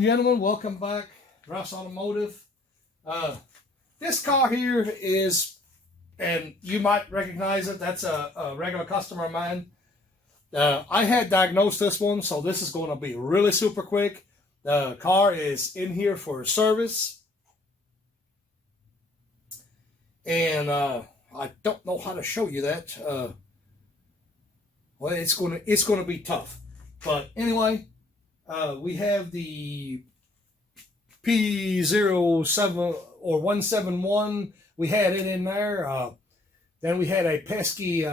and gentlemen, welcome back. Ralf's Automotive. This car here is, and you might recognize it, that's a regular customer of mine. I had diagnosed this one, so this is going to be really super quick. The car is in here for service. And I don't know how to show you that. Well, it's gonna be tough. But anyway, we have the P07 or 171. We had it in there. Then we had a pesky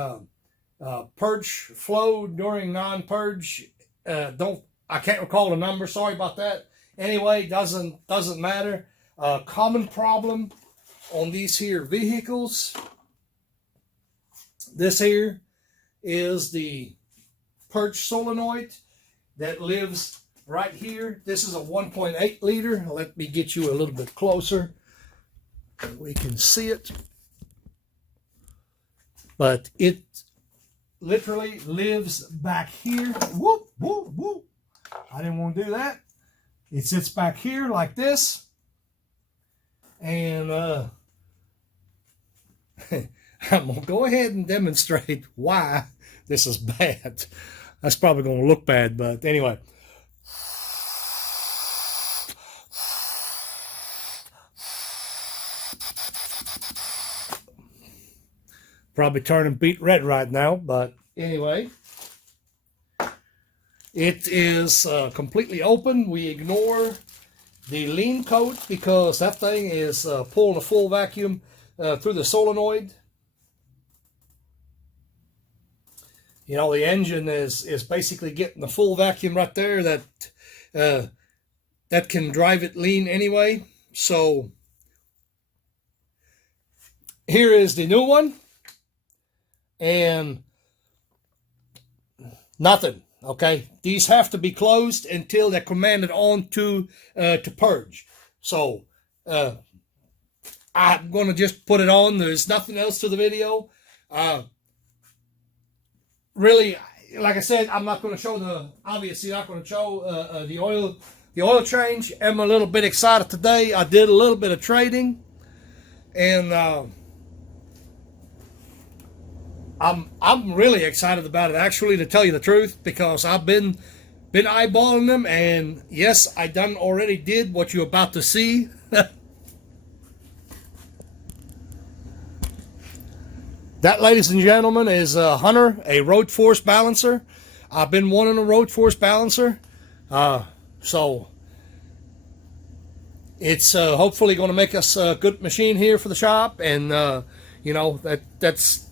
purge flow during non-purge. I can't recall the number. Sorry about that. Anyway, doesn't matter. Common problem on these here vehicles. This here is the purge solenoid that lives right here. This is a 1.8 liter. Let me get you a little bit closer so we can see it. But it literally lives back here. Whoop, whoop, whoop. I didn't want to do that. It sits back here like this. And I'm going to go ahead and demonstrate why this is bad. That's probably going to look bad, but anyway. Probably turning beet red right now, but anyway. It is completely open. We ignore the lean coat because that thing is pulling a full vacuum through the solenoid. You know, the engine is basically getting the full vacuum right there that can drive it lean anyway. So here is the new one, and nothing. Okay, these have to be closed until they're commanded on to purge. So I'm going to just put it on. There's nothing else to the video. Really, like I said, I'm not going to show obviously not going to show the oil change. I'm a little bit excited today. I did a little bit of trading, and I'm really excited about it, actually, to tell you the truth, because I've been eyeballing them, and yes, I already did what you're about to see. That, ladies and gentlemen, is Hunter, a road force balancer. I've been wanting a road force balancer, so it's hopefully going to make us a good machine here for the shop, and you know, that's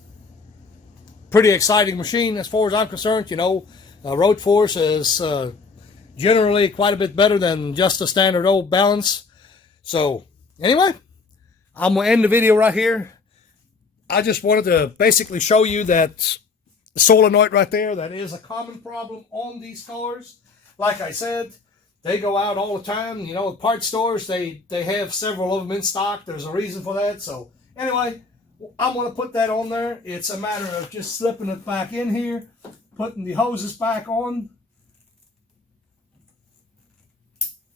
pretty exciting machine as far as I'm concerned. You know, road force is generally quite a bit better than just a standard old balance. So anyway, I'm going to end the video right here. I just wanted to basically show you that solenoid right there. That is a common problem on these cars. Like I said, they go out all the time. You know, parts stores, they have several of them in stock. There's a reason for that. So anyway, I'm going to put that on there. It's a matter of just slipping it back in here, putting the hoses back on,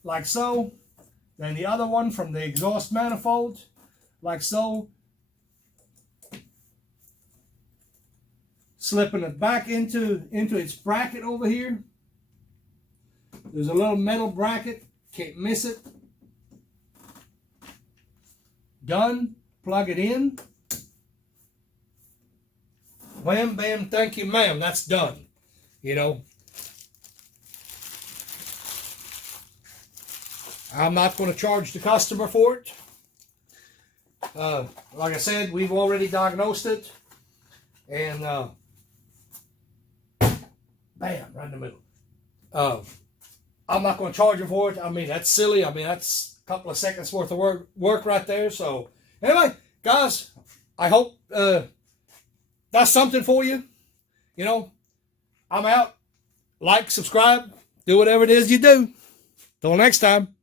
like so. Then the other one from the exhaust manifold, like so. Slipping it back into its bracket over here. There's a little metal bracket. Can't miss it. Done. Plug it in. Wham, bam, thank you, ma'am. That's done. You know. I'm not going to charge the customer for it. Like I said, we've already diagnosed it. And bam, right in the middle. I'm not going to charge you for it. I mean, that's silly. I mean, that's a couple of seconds worth of work right there. So anyway, guys, I hope that's something for you. You know, I'm out. Like, subscribe, do whatever it is you do. Till next time.